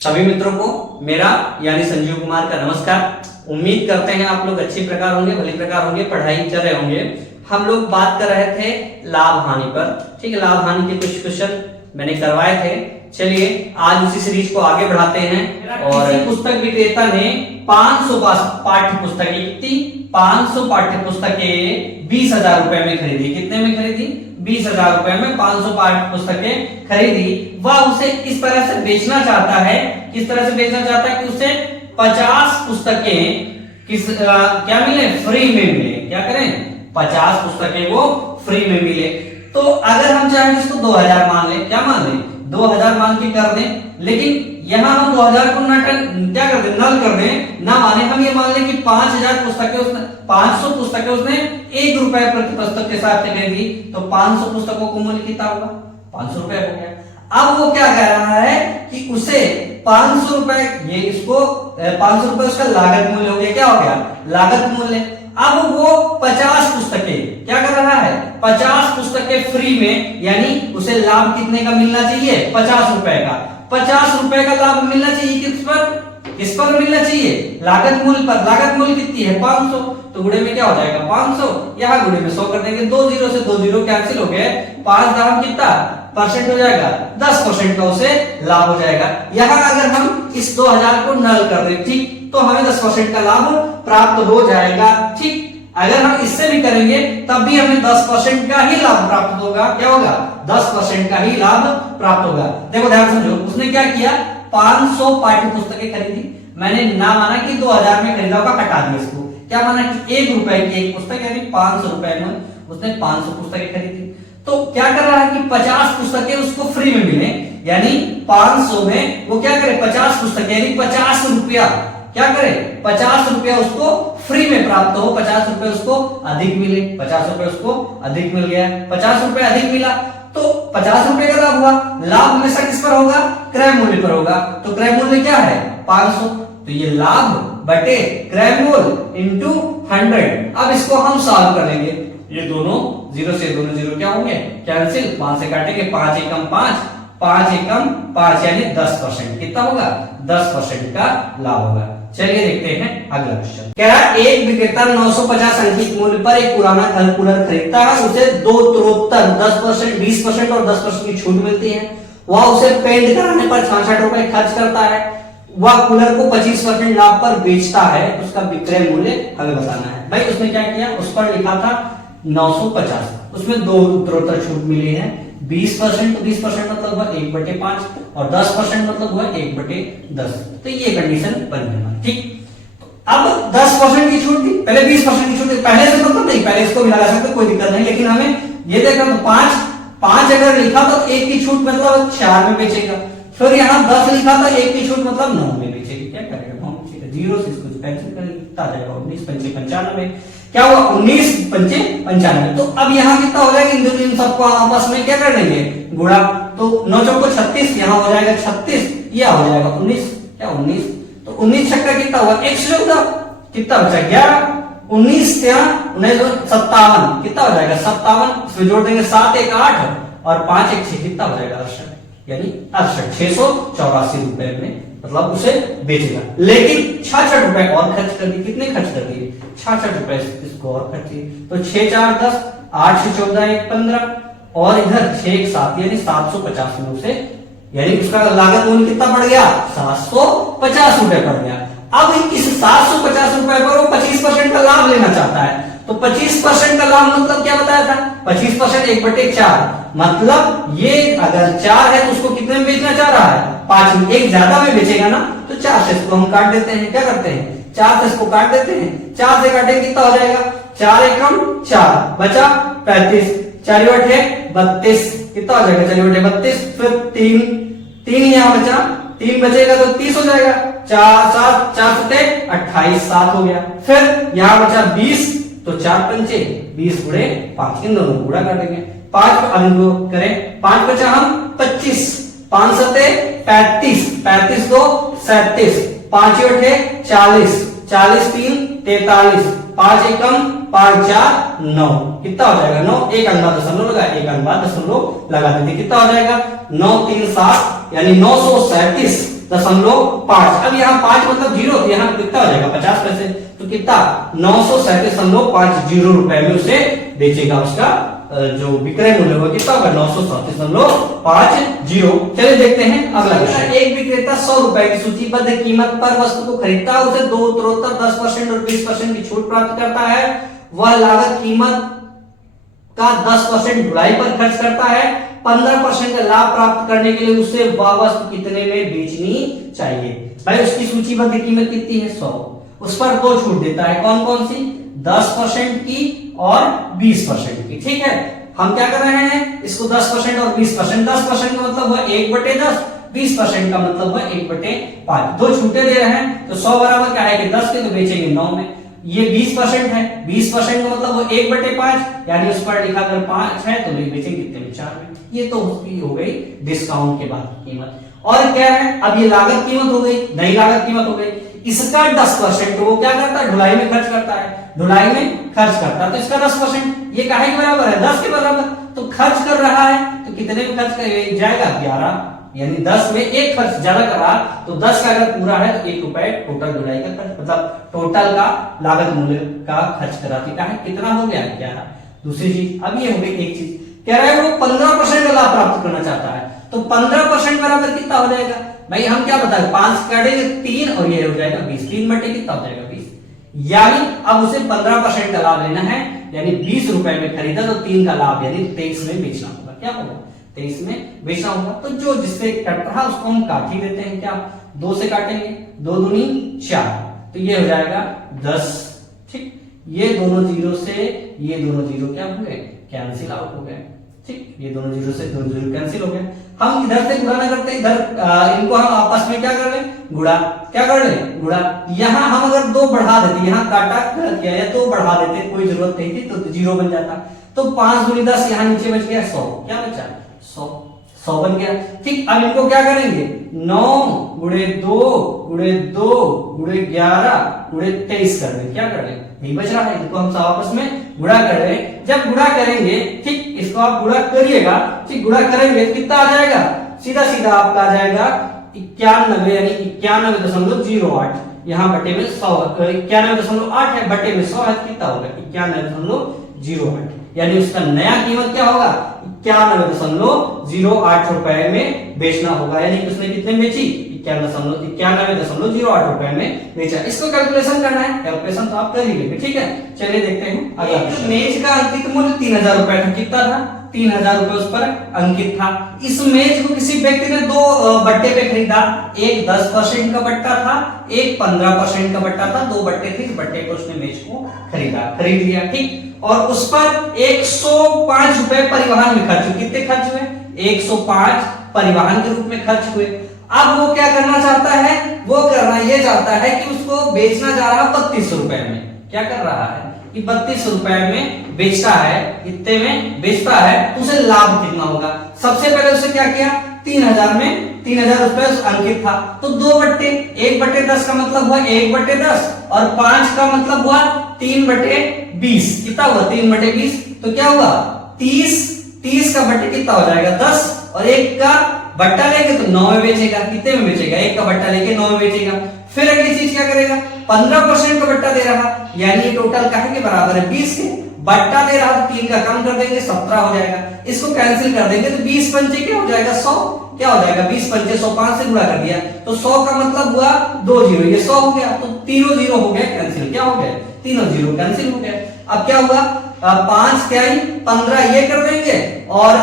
सभी मित्रों को मेरा यानी संजीव कुमार का नमस्कार। उम्मीद करते हैं आप लोग अच्छी प्रकार होंगे, भली प्रकार होंगे, पढ़ाई कर रहे होंगे। हम लोग बात कर रहे थे लाभ हानि पर। ठीक है, लाभ हानि के कुछ क्वेश्चन मैंने करवाए थे। चलिए आज उसी सीरीज को आगे बढ़ाते हैं। और पुस्तक विक्रेता ने 500 पाठ्य पुस्तकें कितनी 500 पाठ्य पुस्तकें 20,000 रुपए में खरीदी। कितने में खरीदी? 20,000 रुपए में 500 पाठ्य पुस्तकें खरीदी। वह उसे इस तरह से बेचना चाहता है, किस तरह से बेचना चाहता है कि उसे 50 पुस्तकें क्या मिले? फ्री में मिले। क्या करें? 50 पुस्तकें वो फ्री में मिले। तो अगर हम चाहें इसको 2000 मान ले, क्या मान ले? 2000 मान के कर दें, लेकिन यहां हम 2000 को क्या कर दें? नल कर दें, ना माने। हम ये मान लें कि 5000 पुस्तकें उसने 500 पुस्तकें उसने 1 रुपए प्रति पुस्तक के साथ खरीदी, तो 500 पुस्तकों को मूल्य कितना होगा? 500 रुपए हो गया। अब वो क्या कह रहा है कि उसे 500 रुपए, ये इसको 500 रुपए उसका लागत मूल्य हो गया। क्या हो गया? लागत मूल्य। अब वो 50 पुस्तकें क्या कर रहा है? 50 पुस्तकें फ्री में, यानी उसे लाभ कितने का मिलना चाहिए? 50 रुपए का। 50 रुपए का लाभ मिलना चाहिए किस पर? किस पर मिलना चाहिए? लागत मूल्य पर। लागत मूल्य कितनी है? 500। तो गुणे में क्या हो जाएगा? 500। यहाँ गुणे में 100 कर देंगे। 2 जीरो से 2 जीरो कैंसिल हो गए। 5 दाम कितना परसेंट हो जाएगा? 10% का उसे लाभ हो जाएगा। यहाँ अगर हम इस 2000 को नल कर दें, ठीक, तो हमें 10% का लाभ प्राप्त हो जाएगा। ठीक, अगर हम इससे भी करेंगे तब भी हमें 10% का ही लाभ प्राप्त होगा। क्या होगा? 10% का ही लाभ प्राप्त होगा। देखो ध्यान समझो, उसने क्या किया? 500 पाठ्य पुस्तकें खरीदी। मैंने ना माना कि 2000 में खरीदा होगा, हटा दिया इसको। क्या माना कि 1 रुपए की एक पुस्तक, यानी 500 रुपए में उसने 500 पुस्तकें खरीदी। तो क्या कर रहा है कि 50 पुस्तकें उसको फ्री में मिले, यानी 500 में वो क्या करे? 50 पुस्तकें, यानी 50 रुपया क्या करे? 50 रुपया उसको फ्री में प्राप्त हो। 50 रुपए उसको अधिक मिले। 50 रुपए उसको अधिक मिल गया। 50 रुपए अधिक मिला तो 50 रुपए का लाभ हुआ। लाभ हमेशा किस पर होगा? क्रय मूल्य पर होगा। तो क्रय मूल्य क्या है? 500। तो ये लाभ बटे क्रय मूल्य इंटू 100। अब इसको हम सॉल्व कर लेंगे। ये दोनों जीरो से दोनों जीरो क्या होंगे? कैंसिल। 5 से काटेंगे, 5 एकम 5, 5 एकम 5, यानी 10%। कितना होगा? 10% का लाभ होगा। चलिए देखते हैं अगला क्वेश्चन। कह रहा है एक विक्रेता 950 अंकित मूल्य पर एक पुराना घर कूलर खरीदता है। उसे 2 उत्तरोत्तर 10%, 20% और 10% की छूट मिलती है। वह उसे पेंट कराने पर 66 रुपए खर्च करता है। वह कूलर को 25% लाभ पर बेचता है। उसका विक्रय मूल्य हमें बताना है। भाई उसने क्या किया? उस पर लिखा था 950, उसमें 2 उत्तरोत्तर छूट मिली है। 20% 20% मतलब हुआ 1/5 और 10% मतलब हुआ 1/10। तो ये कंडीशन बन गई। ठीक, अब 10% की छूट दी, पहले 20% की छूट दी। पहले से मतलब नहीं, पहले इसको भी लगा सकते, कोई दिक्कत नहीं। लेकिन हमें ये देखना तो 5 अगर लिखा तो 1 की छूट मतलब 4 में बेचेगा। फिर यहाँ 10 लिखा था, 1 की छूट मतलब 9 में बेचेगी। क्या करेगा? 0 से इसको कैंसिल करेंगे, कितना आ जाएगा? 19 पंचे 95। क्या हुआ? 19 पंचे 95। तो अब यहाँ कितना हो जाएगा? इन सबको आपस में क्या कर लेंगे? गुणा। तो 9 चौको 36, यहाँ हो जाएगा 36, यह हो जाएगा 19। क्या 19? तो 19 छक्का कितना हुआ? 114। कितना बचा? 11। 19 57, कितना हो जाएगा? 57। इसमें जोड़ देंगे 7 1 8 और 5 1 6, कितना हो जाएगा? 68, यानी 68 684 रुपए में मतलब उसे बेचेगा। लेकिन 66 रुपए और खर्च कर दिए। कितने खर्च कर दिए? 66 रुपए इसको और खर्च किए। तो 6 4 10, 8 से 14 1 15 और इधर 6 1 7, यानी 750 में उसे, यानी उसका लागत मूल्य कितना पड़ गया? 750 रुपए पड़ गया। अब इस 750 रुपए पर वो 25% का लाभ लेना चाहता है। तो 25% का लाभ मतलब क्या बताया था? 25% 1/4, मतलब ये अगर 4 है तो उसको कितने में बेचना चाह रहा है? 5 में। एक ज्यादा में बेचेगा ना, तो 4 से इसको हम काट देते हैं। क्या करते हैं? 4 से इसको काट देते हैं। 4 से काटेंगे कितना हो जाएगा? 4 एकम 4 बचा 35, 4 बटे 32, कितना हो जाएगा? 4 बटे 32। फिर 3 यहाँ बचा, 3 बचेगा तो 30 हो जाएगा। 4 7 4 सते 28, 7 हो गया। फिर यहाँ बचा 20, तो 4 पंचे 20 गुणे 5, इन दोनों गुणा कर देंगे। 5 अनुभव करें, 5 बचा हम 25, 5 सते 35, 35 2 37, 5 बटे 40, 40 3 43, 5 एकम 5 4 9, कितना हो जाएगा? 9 एक अंक बाद दशमलव लगा, एक अंक बाद दशमलव लगा देते, कितना हो जाएगा? 9 3 7, यानी 937 37.5। अब यहाँ 5 मतलब 0, तो यहाँ कितना हो जाएगा 50 पैसे, तो कितना 937.50 रुपए में उसे बेचेगा। उसका जो विक्रय मूल्य होगा कितना होगा 937.50। चलिए देखते हैं अगला क्वेश्चन। एक विक्रेता 100 रुपए की सूचीबद्ध कीमत पर वस्तु को खरीदता है, उसे दो उत्तरोत्तर 10% और 20% की छूट प्राप्त करता है। वह लागत कीमत का 10% ढुलाई पर खर्च करता है। 15% का लाभ प्राप्त करने के लिए उसे वह वस्तु कितने में बेचनी चाहिए? भाई उसकी सूचीबद्ध कीमत कितनी है 100, उस पर दो छूट देता है, कौन कौन सी? 10% की और 20% की। ठीक है, हम क्या कर रहे हैं इसको 10% और 20%। 10% का मतलब हुआ 1/10, 20% का मतलब हुआ 1/5। दो छूटे दे रहे हैं, तो 100 बराबर क्या है कि 10 के, तो बेचेंगे 9 में। ये 20% है, 20% का मतलब वो 1/5, यानी उस पर लिखा अगर 5 है तो बेचेंगे कितने में 4 में। ये तो उसकी हो गई डिस्काउंट के बाद की कीमत। और क्या है, अब ये लागत कीमत हो गई, नई लागत कीमत हो गई। इसका 10% तो वो क्या करता है ढुलाई में खर्च करता है, ढुलाई में खर्च करता है, तो इसका 10% ये काहे के बराबर है 10 के बराबर। तो खर्च कर रहा है तो कितने में खर्च जाएगा 11, यानी 10 में एक खर्च ज्यादा कर रहा, तो 10 का अगर पूरा है तो 1 रुपए टोटल ढुलाई का खर्च, मतलब टोटल का लागत मूल्य का खर्च कराती है। कितना हो गया 11। दूसरी चीज, अब ये हो गई एक चीज, कह रहा है वो 15% का लाभ प्राप्त करना चाहता है, तो 15% बराबर कितना हो जाएगा भाई? हम क्या बताए 5 काटेंगे 3 और ये हो जाएगा 20। 3 बटे कितना हो जाएगा 20, यानी अब उसे 15% का लाभ लेना है, यानी 20 रुपए में खरीदा तो 3 का लाभ यानी 23 में बेचना होगा। क्या होगा 23 में बेचना होगा। तो जो जिससे कट रहा उसको हम काट ही देते हैं, क्या 2 से काटेंगे, 2 दूनी 4, तो ये हो जाएगा 10। ठीक, ये दोनों जीरो से ये दोनों जीरो क्या हो गए कैंसिल आउट हो गए। ठीक, ये दोनों जीरो से दोनों जीरो कैंसिल हो गए। हम इधर से गुणा ना करते, इधर इनको हम आपस में क्या कर ले गुणा, क्या कर ले गुणा। यहां हम अगर 2 बढ़ा देते, यहां काटा कर दिया या 2 बढ़ा देते, कोई जरूरत नहीं थी, तो 0 बन जाता। तो 5 दूनी 10, यहां नीचे बच गया 100, क्या बचा 100 बन गया। ठीक, अब इनको क्या करेंगे 9 गुणे 2 गुणे 2 गुणे 11 गुणे 23 कर दें, क्या कर दें नहीं बच रहा है, इनको हम आपस में गुणा कर रहे हैं। जब गुणा करेंगे, ठीक, इसको आप गुणा करिएगा, ठीक, गुणा करेंगे तो कितना आ जाएगा, सीधा सीधा आपका आ जाएगा 91, यानी 91.08। यहाँ बटे में 100, 91.8 है, बटे में 100 है, कितना होगा 91.08, यानी उसका नया कीमत क्या होगा 91.08 रुपए में बेचना होगा। यानी उसने कितने में बेची 91.08 रुपए में बेचा। इसको कैलकुलेशन करना है, कैलकुलेशन तो आप कर ही लेंगे। ठीक है, चलिए देखते हैं अगला। मेज का अंकित मूल्य 3000 रुपए था, कितना था 3000 रुपए उस पर अंकित था। इस मेज को किसी व्यक्ति ने 2 बट्टे पे खरीदा, एक 10% का बट्टा था, एक 15% का बट्टा था, 2 बट्टे थे, बट्टे पे उसने मेज को खरीद लिया। ठीक, और उस पर 105 रुपए परिवहन में खर्च हुए। कितने खर्च हुए 105 परिवहन के रूप में खर्च हुए। अब वो क्या करना चाहता है, वो करना ये चाहता है कि उसको बेचना जा रहा 3200 रुपए में। क्या कर रहा है कि 3200 रुपए में बेचता है, इतने में बेचता है, तो उसे लाभ कितना होगा। सबसे पहले उसे क्या किया 3000 में 3000 रुपए अंकित था, तो 2 बट्टे 1/10 का मतलब हुआ 1/10 और 5 का मतलब हुआ 3/20। कितना हुआ 3/20, तो क्या हुआ 30 का बट्टे कितना हो जाएगा 10 और 1 का बट्टा लेंगे तो 9 में बेचेगा। कितने में बेचेगा 1 का बट्टा लेके 9 में बेचेगा। फिर अगली चीज क्या करेगा 15% का बट्टा दे रहा, यानी ये टोटल काहे के बराबर है 20 के। बट्टा दे रहा तो 3 का कम कर देंगे 17 हो जाएगा। इसको कैंसिल कर देंगे तो 20 पंचे क्या हो जाएगा 100, क्या हो जाएगा 20 पंचे 100, 5 से गुणा कर दिया तो 100 का मतलब हुआ 2 जीरो, ये 100 हो गया, तो तीनों जीरो हो गया कैंसिल। क्या हो गया तीनों जीरो कैंसिल हो गया। अब क्या हुआ 5 क्या ही 15 ये कर देंगे और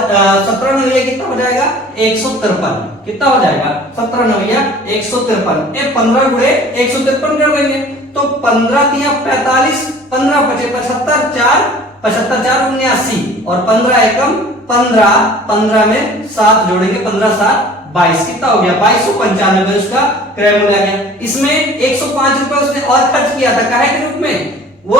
17 नविया कितना हो जाएगा 153। कितना हो जाएगा 17 नविया 153, 15 गुणे 153 कर देंगे तो 15 तिया 45, 15 पचे 75, 4 75 4 79 और 15 एकम 15, 15 में 7 जोड़ेंगे 15 7 22, कितना हो गया 2295 उसका क्रय मूल्य आ गया। इसमें 105 रुपए उसने और खर्च किया था काहे के रूप में, वो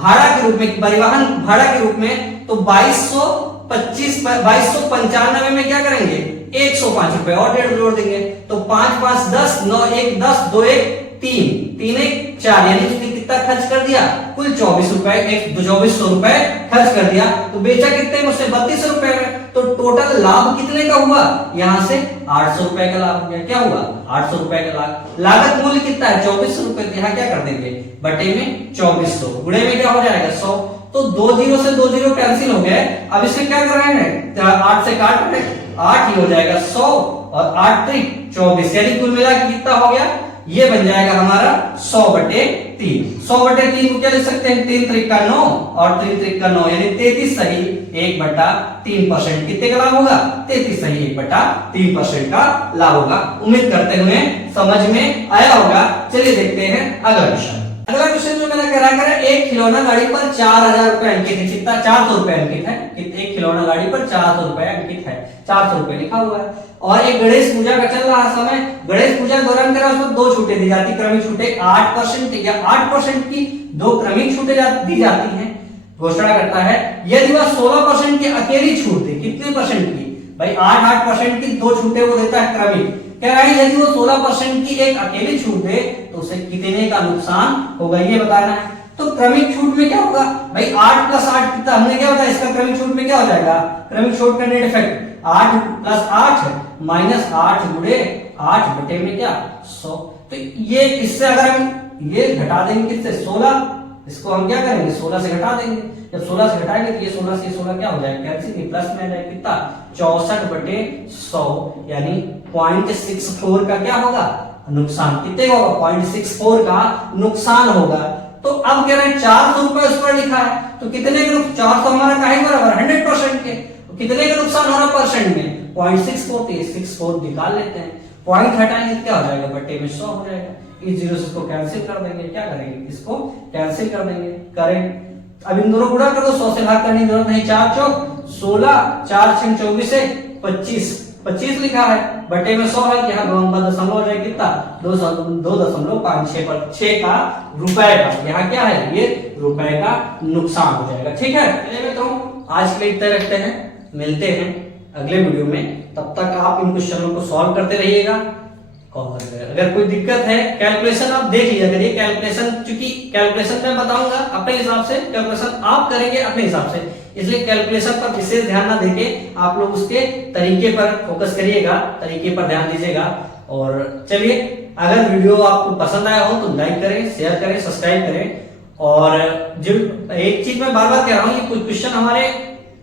भाड़ा के रूप में, परिवहन भाड़ा के रूप में, तो 2295 में क्या करेंगे 105 रुपए और 1.5 जोड़ देंगे तो 5 5 10, 9 1 10, 2 1 3, 3 1 4, यानी उसने कितना खर्च कर दिया कुल 24 रुपए, 2400 रुपए खर्च कर दिया। तो बेचा कितने में उसने 3200 रुपए में। तो टोटल लाभ कितने का हुआ, यहाँ से 800 रुपए का लाभ हो गया। क्या हुआ, 800 रुपए का लाभ। लागत मूल्य कितना है, 2400 रुपए। यहाँ क्या कर देंगे, बटे में 2400, गुणे में क्या हो जाएगा 100। तो 2 जीरो से 2 जीरो कैंसिल हो गए। अब इसे क्या कर रहे हैं, 8 से काट रहे हैं, 8 ही हो जाएगा 100 और 8 त्रिक 24, यानी कुल मिला के कितना हो गया, ये बन जाएगा हमारा 100 बटे 3। 100 बटे 3 को क्या लिख सकते हैं, 3 त्रिक का 9 और 3 त्रिक का 9, यानी 33 सही 1/3%। कितने का लाभ होगा, 33 सही 1/3% का लाभ होगा। उम्मीद करते हुए समझ में आया होगा। चलिए देखते हैं अगला क्वेश्चन। अगला क्वेश्चन जो मैंने कह रहा है, एक खिलौना गाड़ी पर 4000 रुपए अंकित है। कितना, 400 रुपए अंकित है। एक खिलौना गाड़ी पर 400 रुपए अंकित है, 400 रुपए लिखा हुआ है। और एक गणेश पूजा का चल रहा समय, गणेश पूजा के दौरान करा उसको 2 छूटें दी जाती, क्रमिक छूटें 8% या 8% की 2 क्रमिक छूटें दी जाती हैं। घोषणा करता है यदि वह 16% की अकेली छूट दे, कितने परसेंट की, भाई 8% की 2 छूटें वो देता है क्रमिक। कह रहा है यदि वो 16% की एक अकेली छूट दे तो उसे कितने का नुकसान होगा, ये बताना है। तो क्रमिक छूट में क्या होगा, भाई 8 + 8 कितना, हमने क्या बताया, इसका क्रमिक छूट में क्या हो जाएगा, क्रमिक छूट का नेट इफेक्ट 8 + 8 -8 गुणे 8 बटे में क्या 100। तो ये इससे अगर हम ये घटा देंगे किससे, 16, इसको हम क्या करेंगे 16 से घटा देंगे। जब 16 से घटाएंगे तो ये 16 से 16 क्या हो जाएगा, कैंसिल, प्लस में आ जाएगा कितना 64 बटे 100, यानी 0.64 का क्या होगा नुकसान। कितने का होगा, 0.64 का नुकसान होगा। तो अब कह रहे हैं 400 रुपए उस पर लिखा है, तो कितने का 400 हमारा काहे बराबर 100% के, तो कितने का नुकसान हो रहा है परसेंट में 0.64, तो 64 निकाल लेते हैं। पॉइंट हटाएंगे तो क्या हो जाएगा, बटे में 100 हो जाएगा। इस जीरो से इसको कैंसिल कर देंगे, क्या करेंगे, इसको कैंसिल कर देंगे, करें। अब इन दोनों गुणा कर दो, 100 से भाग करने की जरूरत नहीं, 4 चौक 16, 4 6 24 है 25 लिखा है, बटे में 100 है, यहाँ दशमलव हो जाएगा कितना 2.56 पर 6 का रुपए का, यहाँ क्या है ये रुपए का नुकसान हो जाएगा। ठीक है, तो आज के लिए इतना रखते हैं, मिलते हैं अगले वीडियो में। तब तक आप इन क्वेश्चनों को सॉल्व करते रहिएगा। और अगर कोई दिक्कत है, कैलकुलेशन आप देख लीजिए करिए, कैलकुलेशन चूंकि कैलकुलेशन मैं बताऊंगा अपने हिसाब से, कैलकुलेशन आप करेंगे अपने हिसाब से, इसलिए कैलकुलेशन पर विशेष ध्यान ना देके आप लोग उसके तरीके पर फोकस करिएगा, तरीके पर ध्यान दीजिएगा। और चलिए, अगर वीडियो आपको पसंद आया हो तो लाइक करें, शेयर करें, सब्सक्राइब करें। और जो एक चीज मैं बार बार कह रहा हूँ, ये कुछ क्वेश्चन हमारे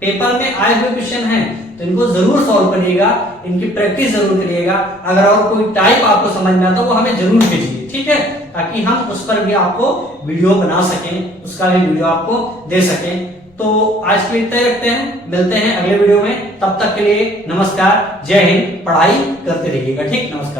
पेपर में आए हुए क्वेश्चन हैं, तो इनको जरूर सॉल्व करिएगा, इनकी प्रैक्टिस जरूर करिएगा। अगर और कोई टाइप आपको समझ में आता है वो हमें जरूर भेजिए, ठीक है, ताकि हम उस पर भी आपको वीडियो बना सकें, उसका भी वीडियो आपको दे सकें। तो आज के लिए इतना ही रखते हैं, मिलते हैं अगले वीडियो में। तब तक के लिए नमस्कार, जय हिंद, पढ़ाई करते रहिएगा। ठीक, नमस्कार।